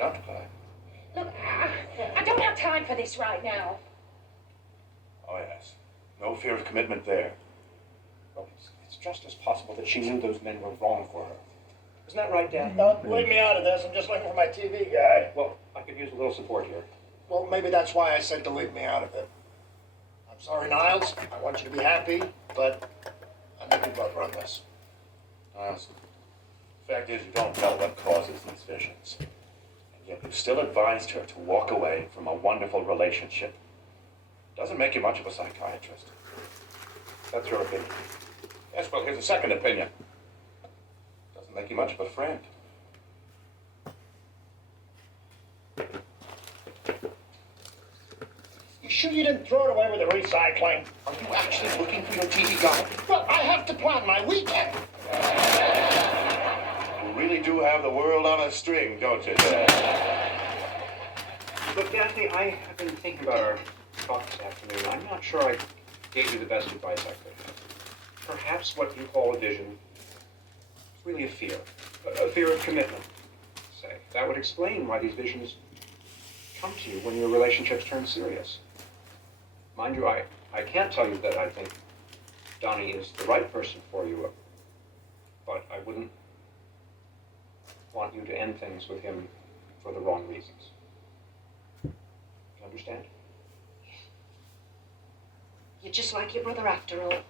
Dr. Clyde. Look, I don't have time for this right now. Oh, yes. No fear of commitment there. Well, it's just as possible that she knew those men were wrong for her. Isn't that right, Dad? Don't leave me out of this. I'm just looking for my TV guy. Well, I could use a little support here. Well, maybe that's why I said to leave me out of it. I'm sorry, Niles. I want you to be happy, but I think we both run this. Niles, the fact is you don't know what causes these visions. And yet you still advised her to walk away from a wonderful relationship. Doesn't make you much of a psychiatrist. That's your opinion. Yes, well, here's a second opinion. Doesn't make you much of a friend. You sure you didn't throw it away with the recycling? Are you actually looking for your TV guide? Well, I have to plan my weekend. You really do have the world on a string, don't you, Dad? Look, Daphne, I have been thinking about our talk this afternoon. I'm not sure I gave you the best advice I could have. Perhaps what you call a vision is really a fear of commitment, say. That would explain why these visions come to you when your relationships turn serious. Mind you, I can't tell you that I think Donnie is the right person for you, but I wouldn't want you to end things with him for the wrong reasons. You understand? You're just like your brother after all.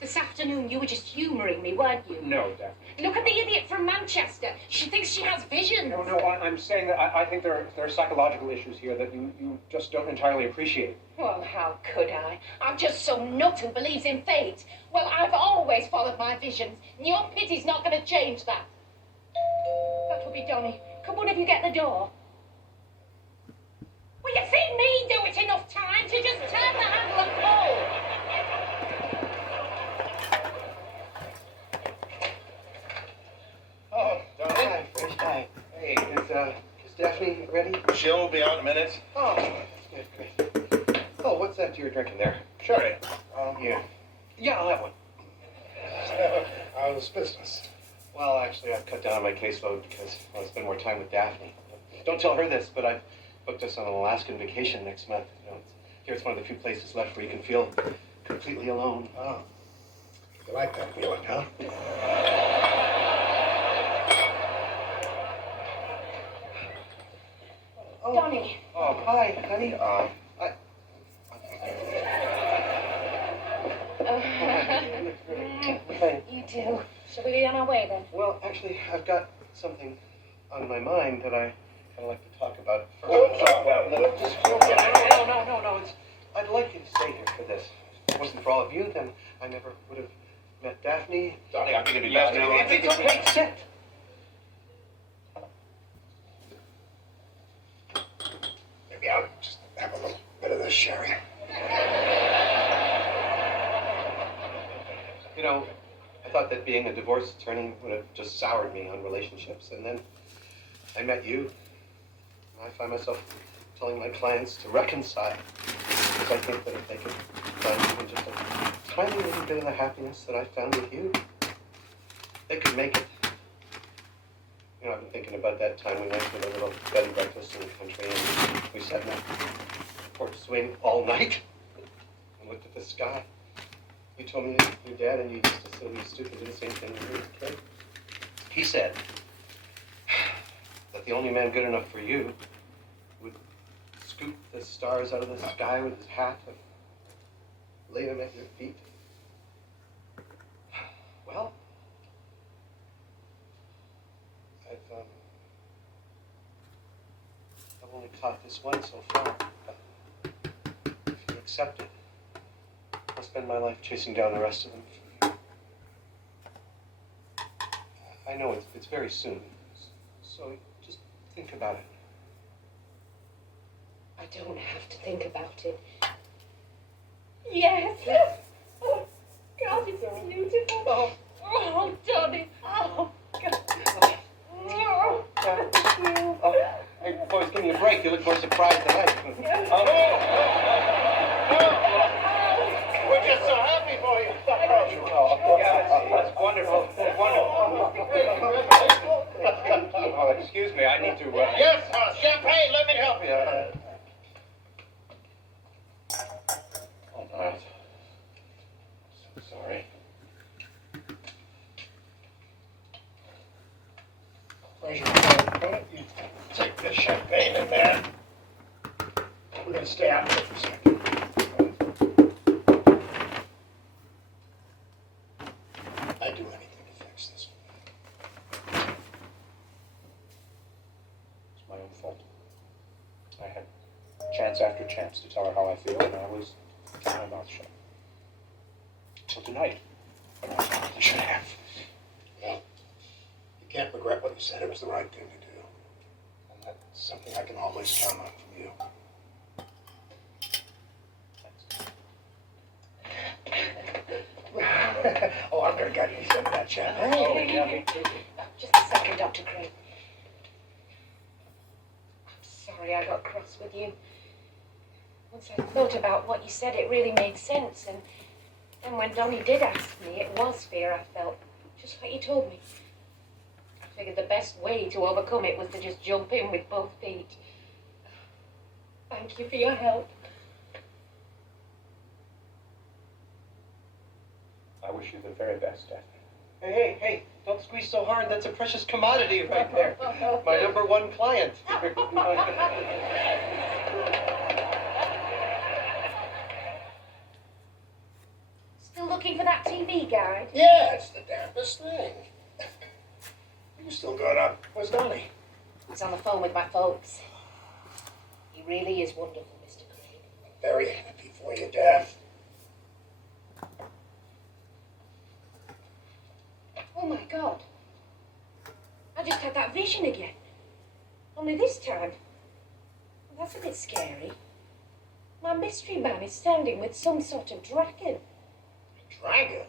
This afternoon you were just humouring me, weren't you? No, Daphne. Look at the idiot from Manchester. She thinks she has visions. No, I'm saying that I think there are psychological issues here that you just don't entirely appreciate. Well, how could I? I'm just so nut who believes in fate. Well, I've always followed my visions, and your pity's not going to change that. That will be Donnie. Could one of you get the door? Well, you've seen me do it enough times. You just turn the handle and pull. Oh, Donnie. Hi, Fresh. Hi. Hey, is Daphne ready? She'll be out in a minute. Oh, good, great. Oh, what's that you're drinking there? Sherry. Here. Yeah, I'll have one. How's business? Well, actually, I've cut down on my caseload because I want to spend more time with Daphne. Don't tell her this, but I've booked us on an Alaskan vacation next month. It's one of the few places left where you can feel completely alone. Oh. You like that feeling, huh? Oh, Donnie. Oh, hi, honey. You too. Shall we be on our way then? Well, actually, I've got something on my mind that I kind of like to talk about first. No. I'd like you to stay here for this. If it wasn't for all of you, then I never would have met Daphne. Donnie, I'm going to be back now. It's okay, sit. Maybe I'll just have a little bit of this sherry. You know, I thought that being a divorce attorney would have just soured me on relationships. And then I met you. And I find myself telling my clients to reconcile. Because I think that if they could find even just a tiny little bit of the happiness that I found with you, they could make it. You know, I've been thinking about that time we went to a little bed and breakfast in the country, and we sat in the porch swing all night and looked at the sky. You told me that your dad and you used to silly stupid do the same thing when you were a kid. He said that the only man good enough for you would scoop the stars out of the sky with his hat and lay them at your feet. Well, I've only taught this one so far. If you accept it, I'll spend my life chasing down the rest of them for you. I know it's very soon, so just think about it. I don't have to think about it. Yes. Oh, God, it's beautiful. Oh, Donnie. Oh, God. Oh, Hey, boys, give me a break. You look more surprised than I do. We're just so happy for you. Yeah, that's wonderful. That's wonderful. Oh, excuse me, I need to, Yes, champagne, let me help you. Oh, Niles. I'm so sorry. Pleasure. Why don't you take this champagne in there? We're gonna stay out here for a second. I'd do anything to fix this. It's my own fault. I had chance after chance to tell her how I feel, and I was keeping my mouth shut. Till tonight, when I probably should have. Well, you can't regret what you said. It was the right thing to do. And that's something I can always count on from you. Oh, I'm gonna get you some of that champagne. Oh, yeah, me too. Just a second, Dr. Craig. I'm sorry I got cross with you. Once I thought about what you said, it really made sense. And then when Donnie did ask me, it was fear I felt. Just like you told me. I figured the best way to overcome it was to just jump in with both feet. Thank you for your help. I wish you the very best, Daphne. Hey, don't squeeze so hard. That's a precious commodity right there. My number one client. Still looking for that TV guide? Yeah, it's the dampest thing. You still got up. Where's Donnie? He's on the phone with my folks. He really is wonderful, Mr. Craig. I'm very happy for you, Daph. Oh my God. I just had that vision again. Only this time, that's a bit scary. My mystery man is standing with some sort of dragon. Dragon?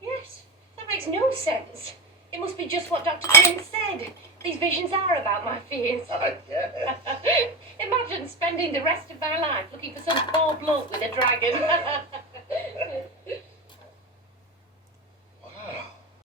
Yes, that makes no sense. It must be just what Dr. King said. These visions are about my fears. I get it. Imagine spending the rest of my life looking for some poor bloke with a dragon.